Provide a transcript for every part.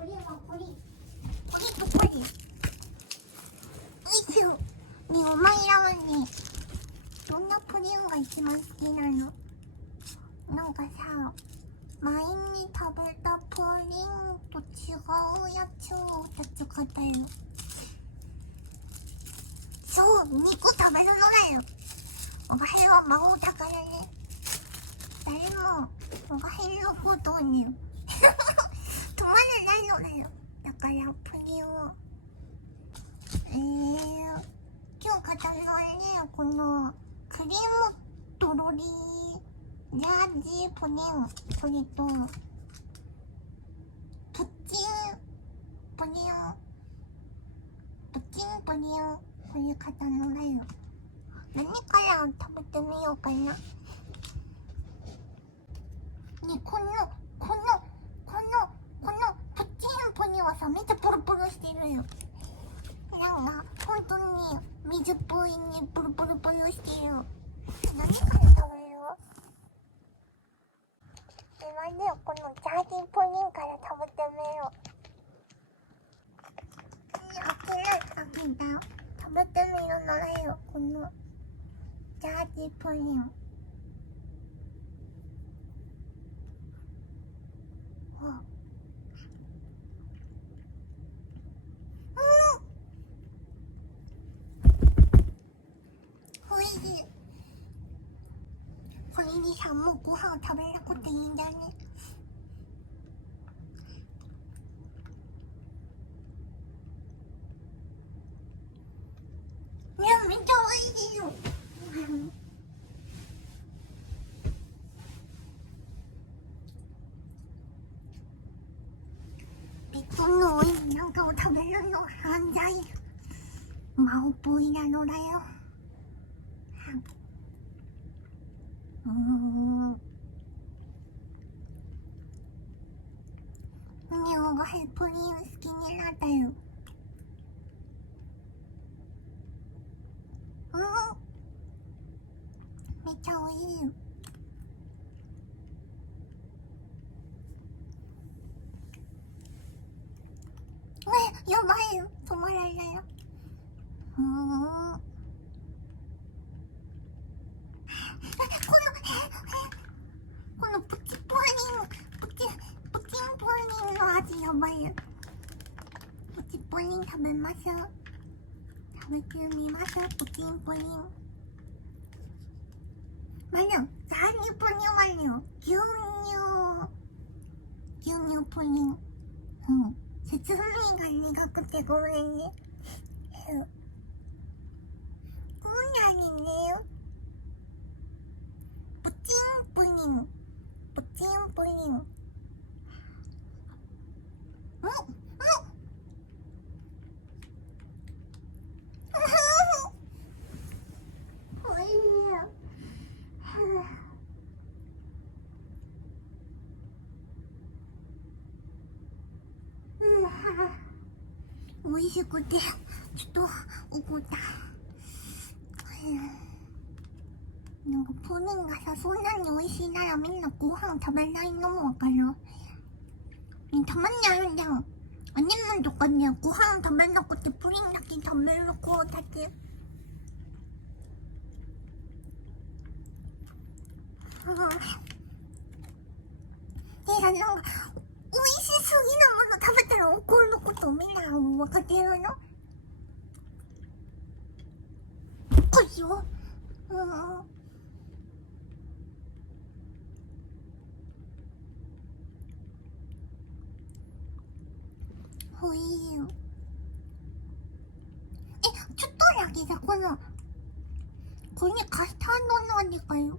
これはこれとこれ。よいしょ。ねえ、お前らはね、どんなプリンが一番好きなの？なんかさ、前に食べたプリンと違うやつを2つ買ったよ。そう、2個食べるのだよ。お前は魔王だからね。誰もお前のことをね止まらないのだよ。だからプリンを今日買ったのはね、このクリームとろりジャージープリン、それとプッチンプリン、これ買ったのだよ。何から食べてみようかな。ね、このプッチンプリンはさ、めっちゃポロポロしてるよ。なんか本当に水っぽいにポロポロポロしてる。何から食べる？今ね、このジャージープリンから食べてみよう。開けた。食べてみるのだよ、このジャージープリン。おいしい。これにさ、もうご飯を食べなくていいんだね。いや、めっちゃおいしいよ。別のおいしいなんかを食べるの犯罪。魔王っぽいなのだよ。ねえ、おがへプリン好きになったよ。めっちゃおいしいよ。やばいよ、止まらないよ。このプチプリンの味やばいよ。プチプリン食べましょう。食べてみましょう、プチプリン。まあね、ザーニプリンはね、牛乳プリン。説明が苦くてごめんね。こんなにね、プチンプリン。おいしいよ。おいしくてちょっと怒った。なんかプリンがさ、そんなに美味しいならみんなご飯食べないのもわかる。たまにあるんだよ。アニメとかね、ご飯食べなくてプリンだけ食べる子たち。なんか美味しすぎなもの食べたら怒ることみんな分かってるの？こいよ。ほいよ。ちょっとだけさ、これカスタードの味かよ。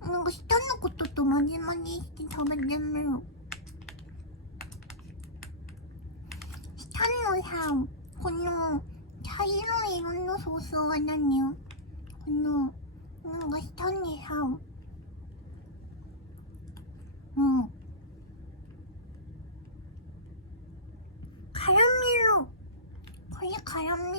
なんか下のことと混ぜ混ぜして食べてみる。下のさ、この茶色い色のソースは何よ？なんか下にさ、カラメル。これカラメル。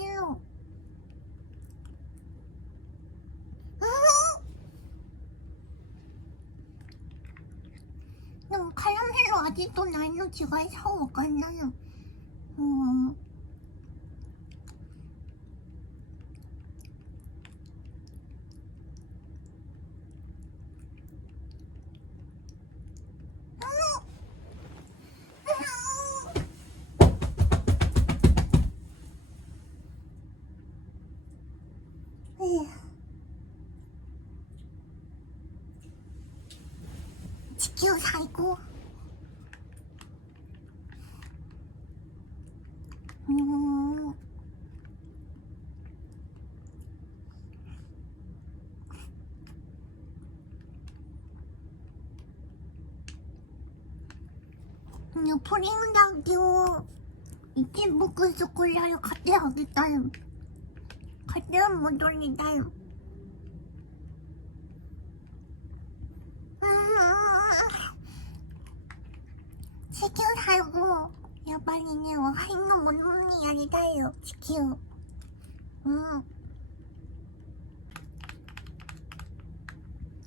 でもカラメル味とないの違いさわかんないよ。地球最高。プリンだけを1ボックスくらい買ってあげたい。買って戻りたい。地球最後。やっぱりね、我が家のものにやりたいよ、地球。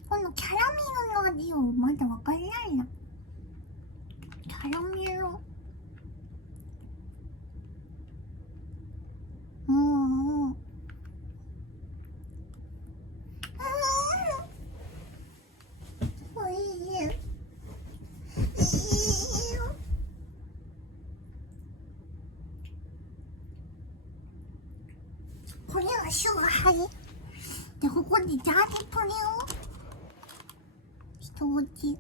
このキャラメルの味をまだわからないな。キャラメル。おいしい。これはシュガーで、ここでジャージープリンを一落ち。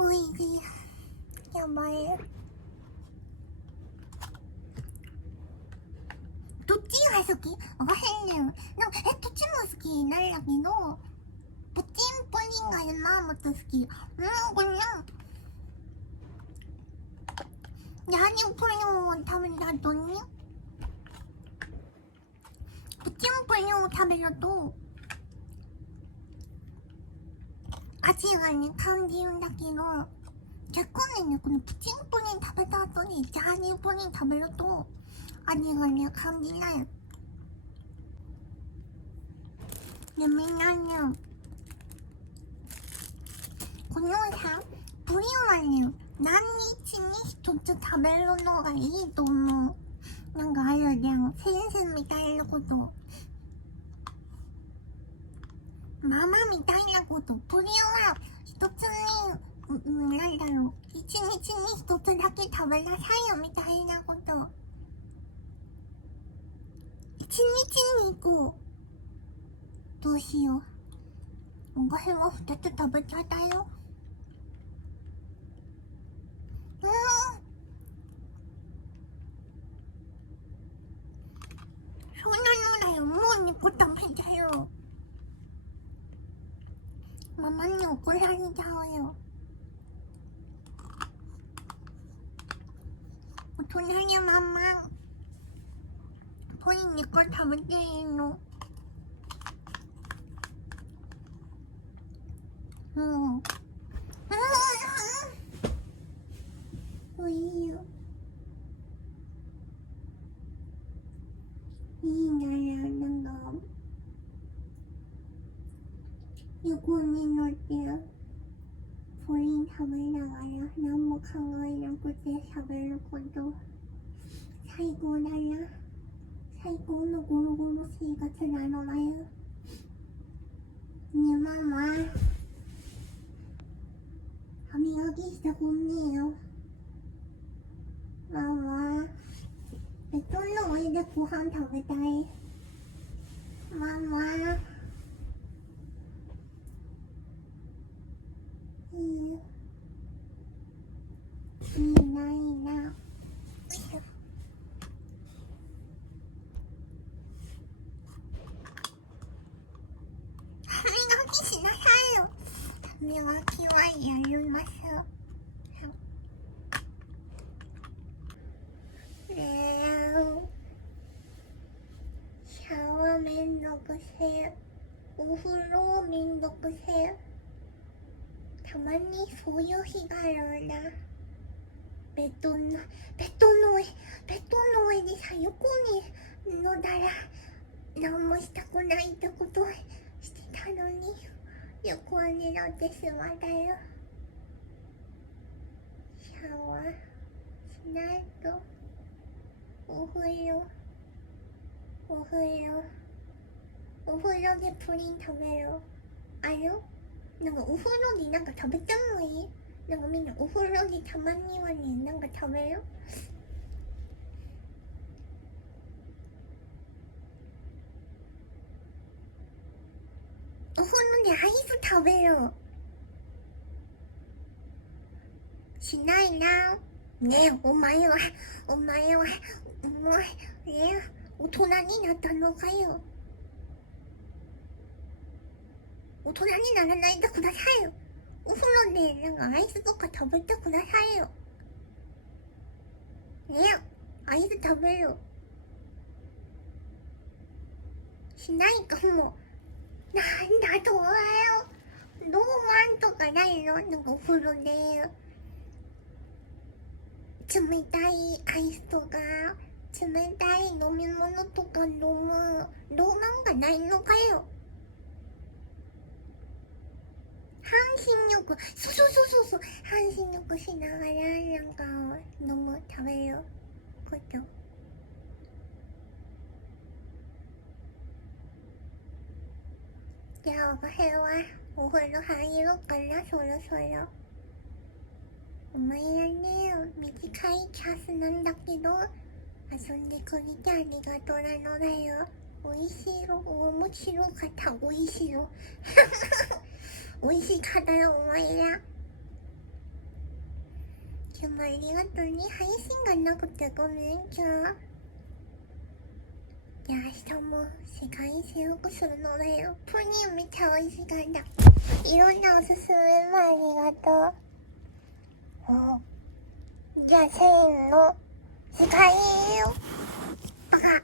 おいしい。やばい。どっちが好き？わかへんねん。どっちも好きなんだけど、プチンプリンが今もっと好き。これジャージープリンを食べた後に、プチンプリンを食べると、味がね、感じるんだけど、逆にね、このプチンプリン食べた後にジャージープリン食べると、味がね、感じない。で、みんなね、このさ、プリンはね、何日に一つ食べるのがいいと思う。なんかあるじゃん、先生みたいなこと。ママみたいなこと。プリンは一つに、なんだろう、一日に一つだけ食べなさいよみたいなこと。一日に1個。どうしよう。お菓子は2つ食べちゃったよ。そんなのだよ。もう2個食べたよ。ママに怒られちゃうよ。大人にママ、プリン2個食べていいの？おいしいよ。いいなら、なんか、横に乗って、プリン食べながら何も考えなくて喋ること、最高だな。最高のゴロゴロ生活なのだよ。ねえママ、歯磨きしてこんねえよ。ママ、ベトンの上でご飯食べたい。ママ、いいよ。いいな、いいな。歯磨きしなさいよ。歯磨きはやります。シャワーめんどくせえ。お風呂めんどくせえ。たまにそういう日があるんだ。ベッドの上にさ、横にのだら何もしたくないってことしてたのに、横になってしまったよ。シャワーしないと。お風呂でプリン食べる。ある？なんかお風呂でなんか食べてもいい？なんかみんなお風呂でたまにはね、なんか食べる？お風呂でアイス食べる。しないな。ねえ、お前はもう大人になったのかよ。大人にならないでくださいよ。お風呂でなんかアイスとか食べてくださいよ。ねえ、アイス食べる。しないかも。なんだとはよ。ローマンとかないの？なんかお風呂で冷たいアイスとか冷たい飲み物とか飲むローマンがないのかよ。半身浴、そう半身浴しながらなんか食べること。じゃあ私はお風呂入ろうかな、そろそろ。お前らね、短いキャスなんだけど遊んでくれてありがとうなのだよ。おいしいよ、面白かった、おいしいよおいしかったよ、お前ら。今日もありがとうね。配信がなくてごめん、今日。じゃあ明日も世界征服するのだよ。プリンめっちゃ美味しかった。いろんなおすすめもありがとう。じゃあせーの、世界よバカ